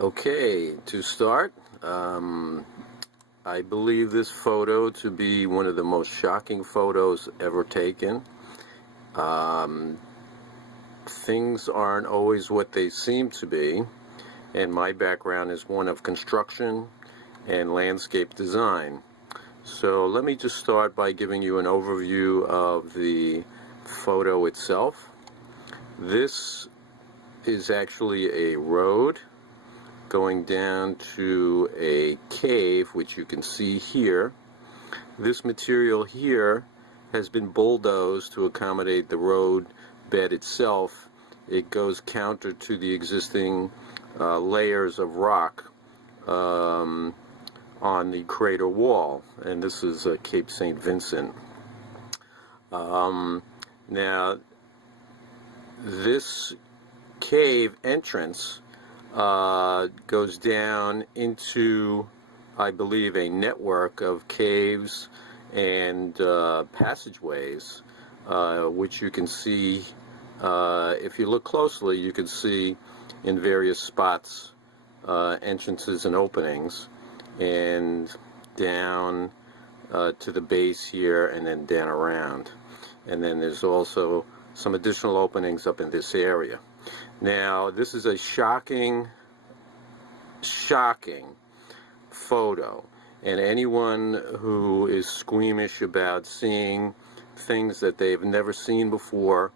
Okay, to start, I believe this photo to be one of the most shocking photos ever taken. Um, Things aren't always what they seem to be, and my background is one of construction and landscape design. So let me just start by giving you an overview of the photo itself. This is actually a road going down to a cave, which you can see here. This material here has been bulldozed to accommodate the road bed itself. It goes counter to the existing layers of rock on the crater wall, and this is Cape St. Vincent. Now, this cave entrance goes down into, I believe, a network of caves and passageways, which you can see, if you look closely, you can see in various spots entrances and openings, and down to the base here, and then down around. And then there's also some additional openings up in this area. Now, this is a shocking photo, and anyone who is squeamish about seeing things that they've never seen before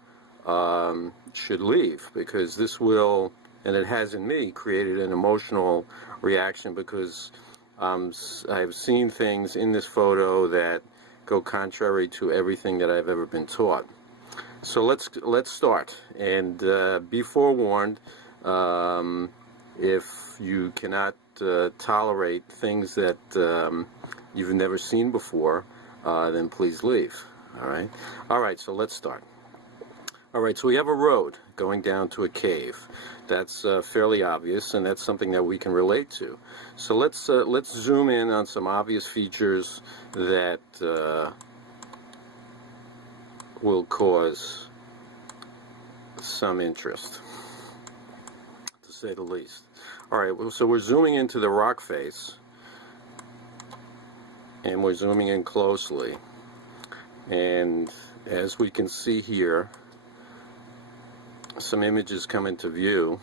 should leave, because this will, and it has in me, created an emotional reaction, because I've seen things in this photo that go contrary to everything that I've ever been taught. So let's start, and be forewarned, if you cannot tolerate things that you've never seen before, then please leave. All right, so let's start. All right, so we have a road going down to a cave. That's fairly obvious, and that's something that we can relate to. So let's zoom in on some obvious features that will cause some interest, to say the least. All right, so we're zooming into the rock face, and we're zooming in closely, and as we can see here, some images come into view,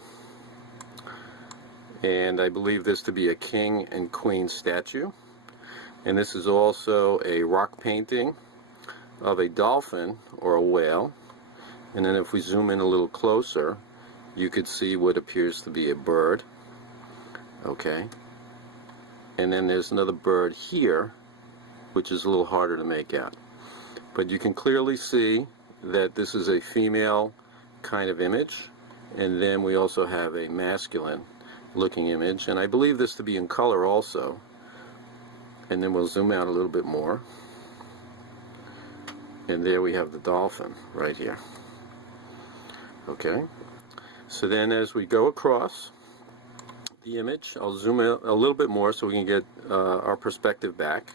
and I believe this to be a king and queen statue, and this is also a rock painting of a dolphin or a whale. And then if we zoom in a little closer, you could see what appears to be a bird. Okay, and then there's another bird here, which is a little harder to make out, but you can clearly see that this is a female kind of image, and then we also have a masculine looking image, and I believe this to be in color also. And then we'll zoom out a little bit more, and there we have the dolphin right here. Okay, so then as we go across the image, I'll zoom out a little bit more so we can get our perspective back.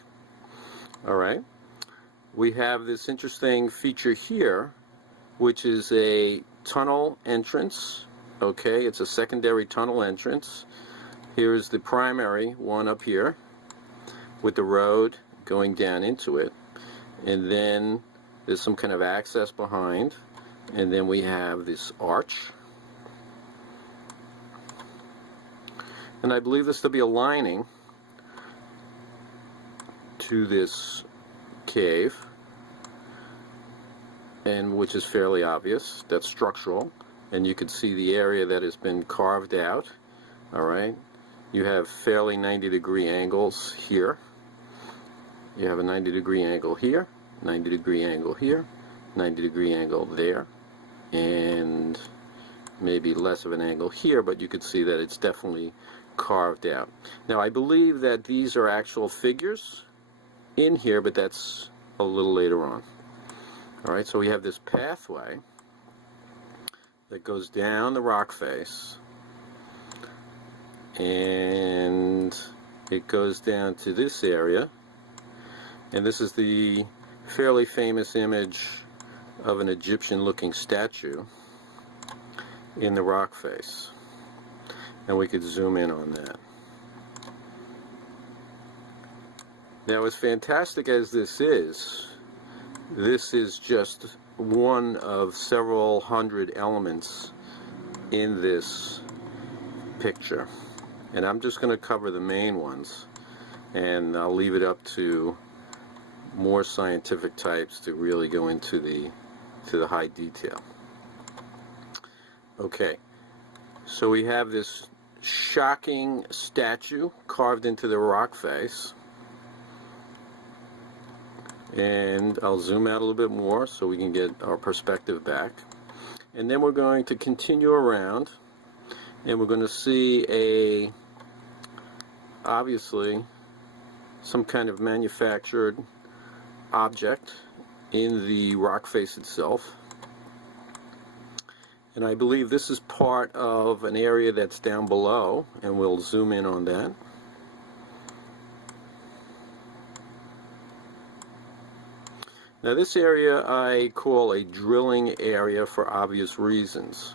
All right, we have this interesting feature here, which is a tunnel entrance. Okay, it's a secondary tunnel entrance. Here's the primary one up here with the road going down into it, and then there's some kind of access behind, and then we have this arch, and I believe this to be a lining to this cave, and which is fairly obvious. That's structural, and you can see the area that has been carved out. All right, you have fairly 90-degree angles here. You have a 90-degree angle here, 90-degree angle here, 90-degree angle there, and maybe less of an angle here, but you could see that it's definitely carved out. Now, I believe that these are actual figures in here, but that's a little later on. All right, so we have this pathway that goes down the rock face, and it goes down to this area, and this is the fairly famous image of an Egyptian looking statue in the rock face. and we could zoom in on that. Now, as fantastic as this is just one of several hundred elements in this picture. And I'm just going to cover the main ones, and I'll leave it up to more scientific types to really go into the high detail. Okay, so we have this shocking statue carved into the rock face. And I'll zoom out a little bit more so we can get our perspective back. And then we're going to continue around, and we're going to see obviously some kind of manufactured object in the rock face itself. And I believe this is part of an area that's down below, and we'll zoom in on that. Now, this area I call a drilling area for obvious reasons.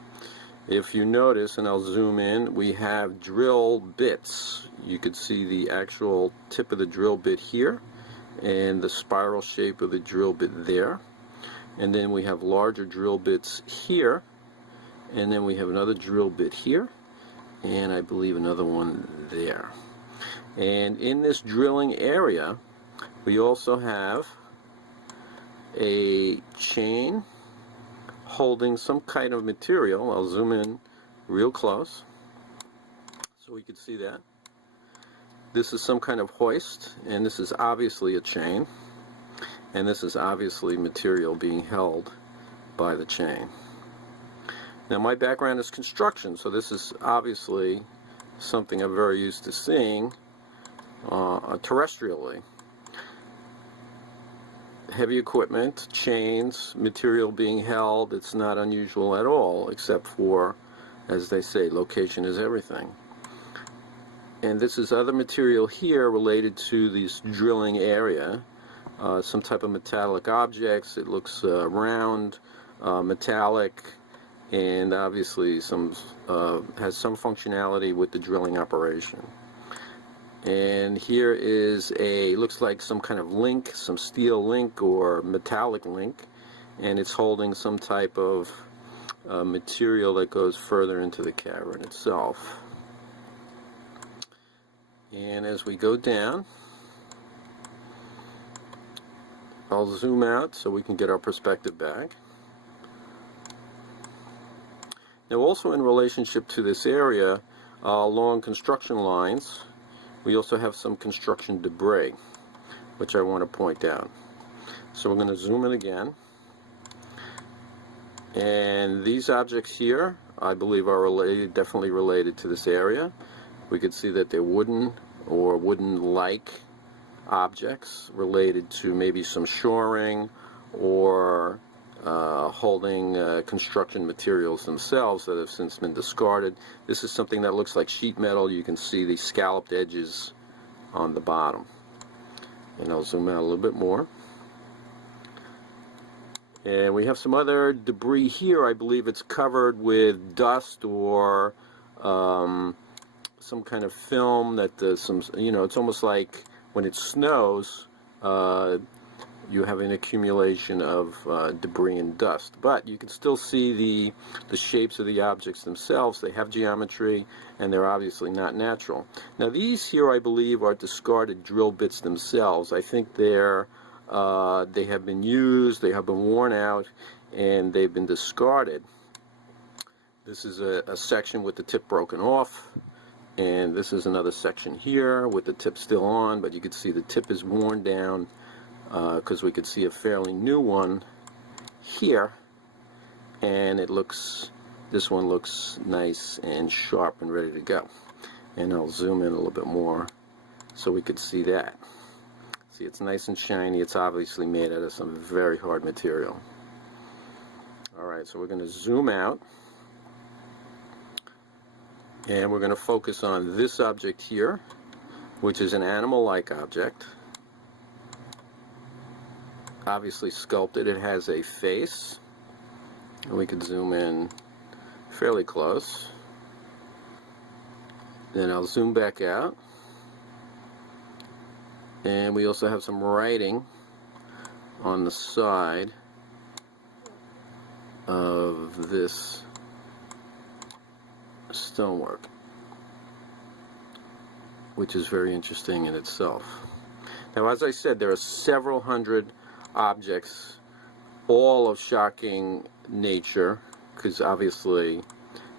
If you notice, and I'll zoom in, we have drill bits. You could see the actual tip of the drill bit here and the spiral shape of the drill bit there. And then we have larger drill bits here, and then we have another drill bit here, and I believe another one there. And in this drilling area, we also have a chain holding some kind of material. I'll zoom in real close so we can see that. This is some kind of hoist, and this is obviously a chain, and this is obviously material being held by the chain. Now, my background is construction, so this is obviously something I'm very used to seeing terrestrially. Heavy equipment, chains, material being held, it's not unusual at all, except for, as they say, location is everything. And this is other material here related to this drilling area, some type of metallic objects. It looks round, metallic, and obviously has some functionality with the drilling operation. And here is looks like some kind of link, some steel link or metallic link, and it's holding some type of material that goes further into the cavern itself. And as we go down, I'll zoom out so we can get our perspective back. Now, also in relationship to this area, along construction lines, we also have some construction debris, which I want to point out. So we're going to zoom in again. And these objects here, I believe, are related, definitely related to this area. We could see that they're wooden or wooden-like objects related to maybe some shoring or holding construction materials themselves that have since been discarded. This is something that looks like sheet metal. You can see the scalloped edges on the bottom. And I'll zoom out a little bit more. And we have some other debris here. I believe it's covered with dust or some kind of film that it's almost like when it snows, you have an accumulation of debris and dust. But you can still see the shapes of the objects themselves. They have geometry, and they're obviously not natural. Now, these here, I believe, are discarded drill bits themselves. I think they have been used, they have been worn out, and they've been discarded. This is a section with the tip broken off, and this is another section here with the tip still on, but you can see the tip is worn down, because we could see a fairly new one here, and this one looks nice and sharp and ready to go. And I'll zoom in a little bit more so we could see that. See, it's nice and shiny. It's obviously made out of some very hard material. Alright, so we're going to zoom out, and we're going to focus on this object here, which is an animal-like object. Obviously sculpted. It has a face, and we can zoom in fairly close. Then I'll zoom back out, and we also have some writing on the side of this stonework, which is very interesting in itself. Now, as I said, there are several hundred objects, all of shocking nature, because obviously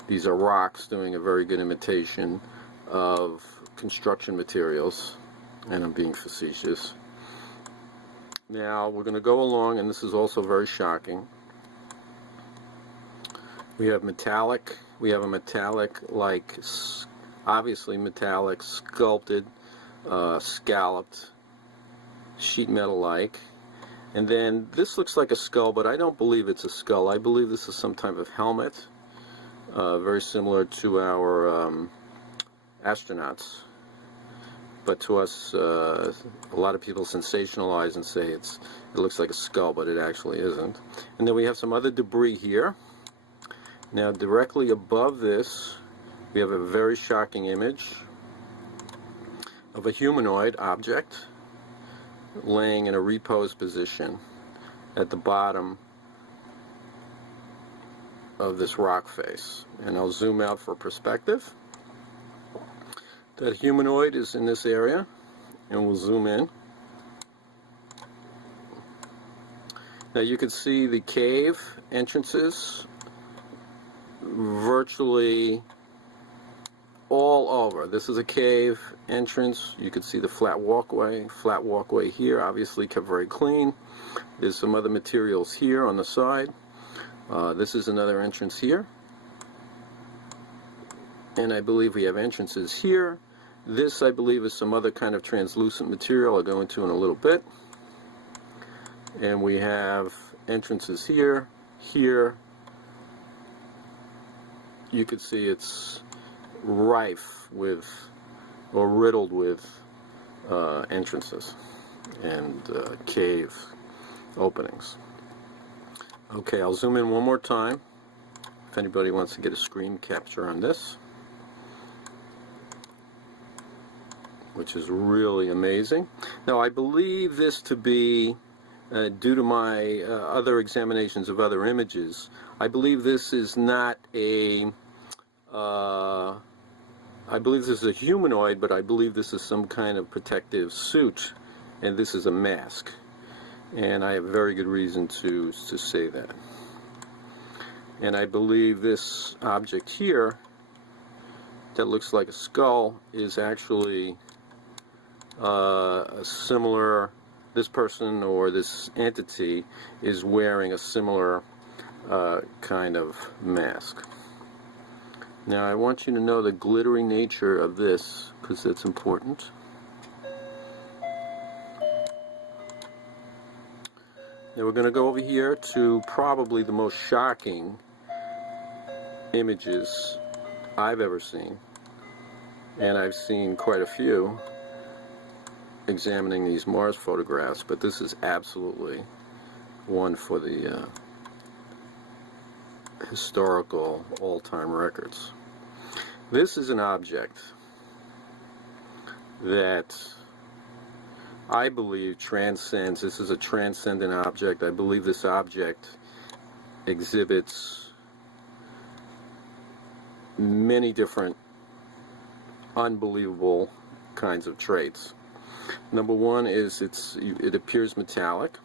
these are rocks doing a very good imitation of construction materials, and I'm being facetious. Now we're going to go along, and this is also very shocking. We have metallic, we have a metallic, like, obviously metallic, sculpted, scalloped, sheet metal like. And then this looks like a skull, but I don't believe it's a skull. I believe this is some type of helmet, very similar to our astronauts. But to us, a lot of people sensationalize and say it looks like a skull, but it actually isn't. And then we have some other debris here. Now, directly above this, we have a very shocking image of a humanoid object laying in a repose position at the bottom of this rock face. And I'll zoom out for perspective. That humanoid is in this area, and we'll zoom in. Now you can see the cave entrances virtually all over. This is a cave entrance. You can see the flat walkway here, obviously kept very clean. There's some other materials here on the side. This is another entrance here. And I believe we have entrances here. This, I believe, is some other kind of translucent material I'll go into in a little bit. And we have entrances here, here. You can see it's rife with, or riddled with, entrances and cave openings. Okay, I'll zoom in one more time if anybody wants to get a screen capture on this, which is really amazing. Now, I believe this to be, due to my other examinations of other images, I believe this is not a, I believe this is a humanoid, but I believe this is some kind of protective suit, and this is a mask. And I have very good reason to say that. And I believe this object here that looks like a skull is actually a similar, this person or this entity is wearing a similar kind of mask. Now I want you to know the glittery nature of this, because that's important. Now we're going to go over here to probably the most shocking images I've ever seen, and I've seen quite a few examining these Mars photographs, but this is absolutely one for the historical all-time records. This is an object that I believe transcends. This is a transcendent object. I believe this object exhibits many different unbelievable kinds of traits. Number one is it appears metallic,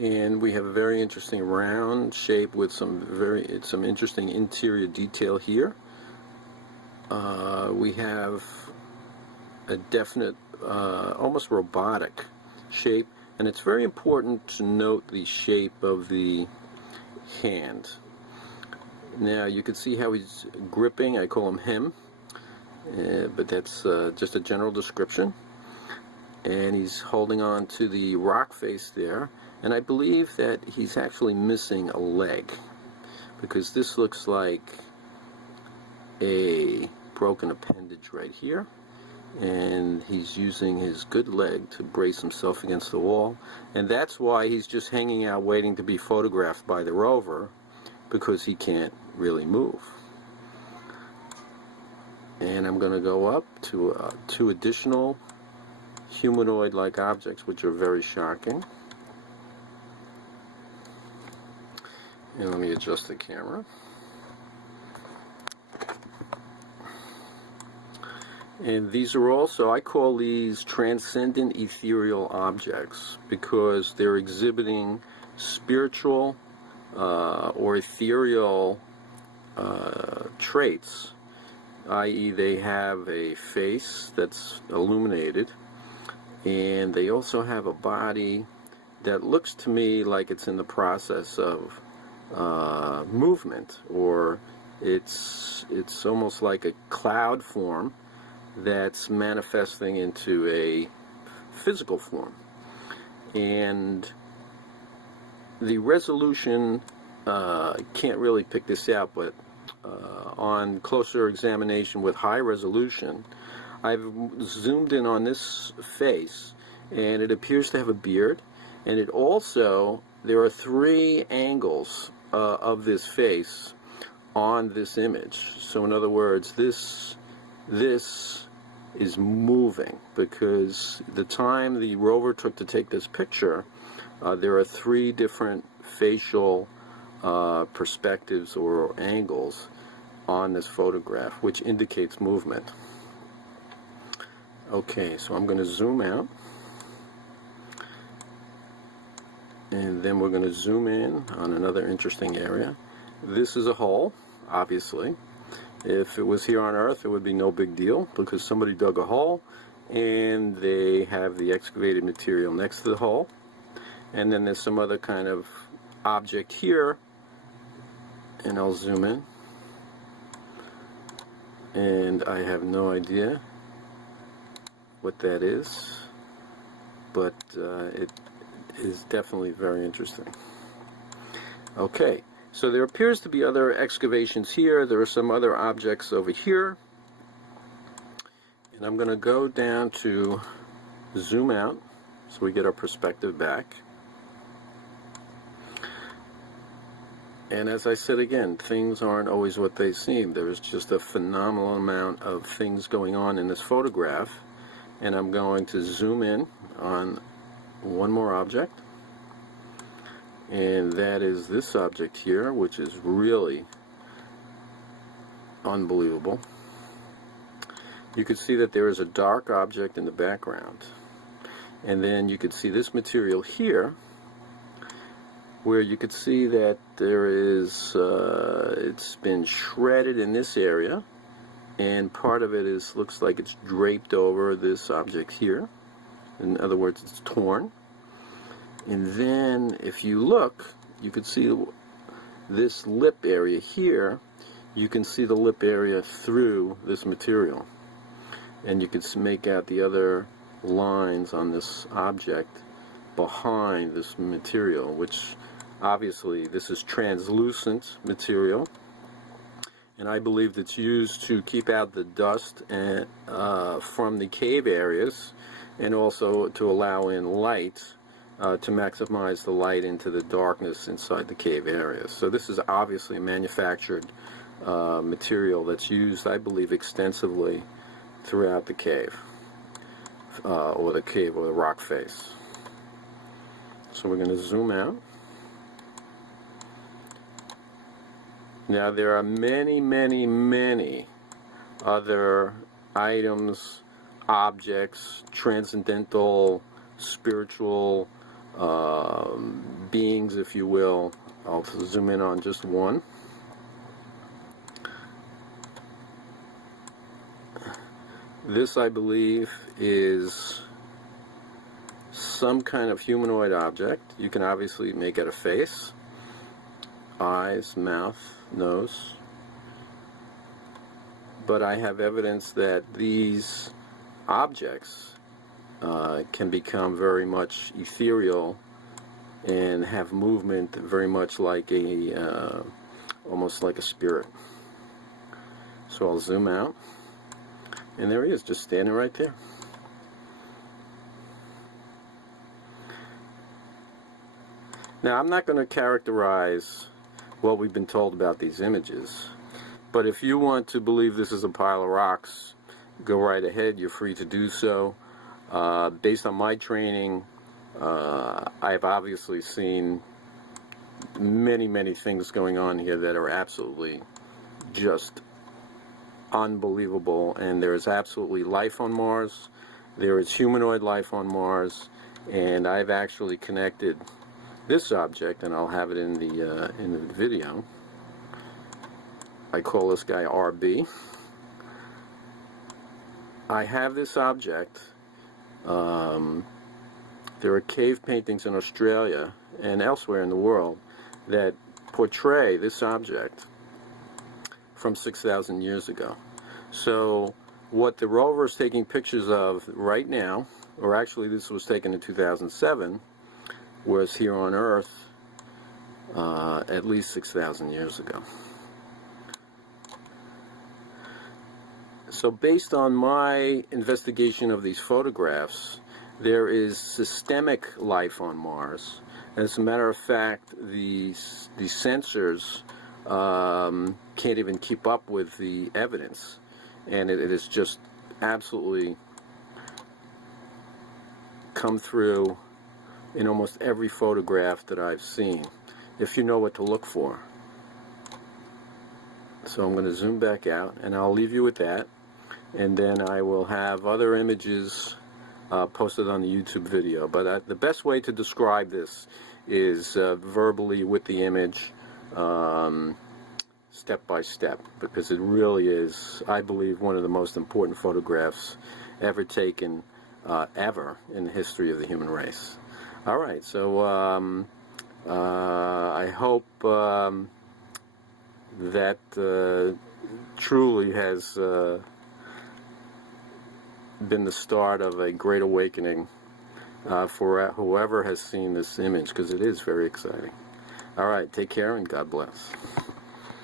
and we have a very interesting round shape with some interesting interior detail here. We have a definite almost robotic shape, and it's very important to note the shape of the hand. Now you can see how he's gripping. I call him, but that's just a general description. And he's holding on to the rock face there, and I believe that he's actually missing a leg, because this looks like a broken appendage right here, and he's using his good leg to brace himself against the wall, and that's why he's just hanging out waiting to be photographed by the rover, because he can't really move. And I'm going to go up to two additional humanoid-like objects, which are very shocking. And let me adjust the camera. And these are also, I call these transcendent ethereal objects because they're exhibiting spiritual or ethereal traits, i.e. they have a face that's illuminated, and they also have a body that looks to me like it's in the process of movement, or it's almost like a cloud form that's manifesting into a physical form. And the resolution, can't really pick this out, but on closer examination with high resolution, I've zoomed in on this face, and it appears to have a beard, and it also, there are three angles of this face on this image. So in other words, this is moving, because the time the rover took to take this picture, there are three different facial perspectives or angles on this photograph, which indicates movement. Okay, so I'm going to zoom out, and then we're going to zoom in on another interesting area. This is a hole, obviously. If it was here on Earth, it would be no big deal, because somebody dug a hole and they have the excavated material next to the hole, and then there's some other kind of object here, and I'll zoom in, and I have no idea what that is, but it is definitely very interesting. Okay, so there appears to be other excavations here. There are some other objects over here, and I'm going to go down to zoom out so we get our perspective back. And as I said again, things aren't always what they seem. There's just a phenomenal amount of things going on in this photograph, and I'm going to zoom in on one more object, and that is this object here, which is really unbelievable. You can see that there is a dark object in the background, and then you could see this material here, where you could see that there is, it's been shredded in this area, and part of it looks like it's draped over this object here. In other words, it's torn. And then if you look, you can see this lip area here. You can see the lip area through this material, and you can make out the other lines on this object behind this material, which obviously this is translucent material, and I believe it's used to keep out the dust and, from the cave areas, and also to allow in light, to maximize the light into the darkness inside the cave areas. So this is obviously a manufactured material that's used, I believe, extensively throughout the cave, or the rock face. So we're going to zoom out. Now there are many, many, many other items, objects, transcendental, spiritual beings, if you will. I'll zoom in on just one. This, I believe, is some kind of humanoid object. You can obviously make it a face, eyes, mouth, nose, but I have evidence that these objects can become very much ethereal and have movement very much like a almost like a spirit. So I'll zoom out, and there he is, just standing right there. Now, I'm not going to characterize what we've been told about these images, But if you want to believe this is a pile of rocks, go right ahead. You're free to do so. Based on my training, I've obviously seen many things going on here that are absolutely just unbelievable. And there is absolutely life on Mars. There is humanoid life on Mars. And I've actually connected this object, and I'll have it in the video. I call this guy RB. I have this object. There are cave paintings in Australia and elsewhere in the world that portray this object from 6,000 years ago. So what the rover is taking pictures of right now, or actually this was taken in 2007, was here on Earth at least 6,000 years ago. So based on my investigation of these photographs, there is systemic life on Mars. As a matter of fact, the sensors can't even keep up with the evidence, and it has just absolutely come through in almost every photograph that I've seen, if you know what to look for. So I'm going to zoom back out, and I'll leave you with that, and then I will have other images posted on the YouTube video. But the best way to describe this is verbally with the image, step by step, because it really is, I believe, one of the most important photographs ever taken ever in the history of the human race. All right, so I hope that truly has been the start of a great awakening for whoever has seen this image, because it is very exciting. All right, take care and God bless.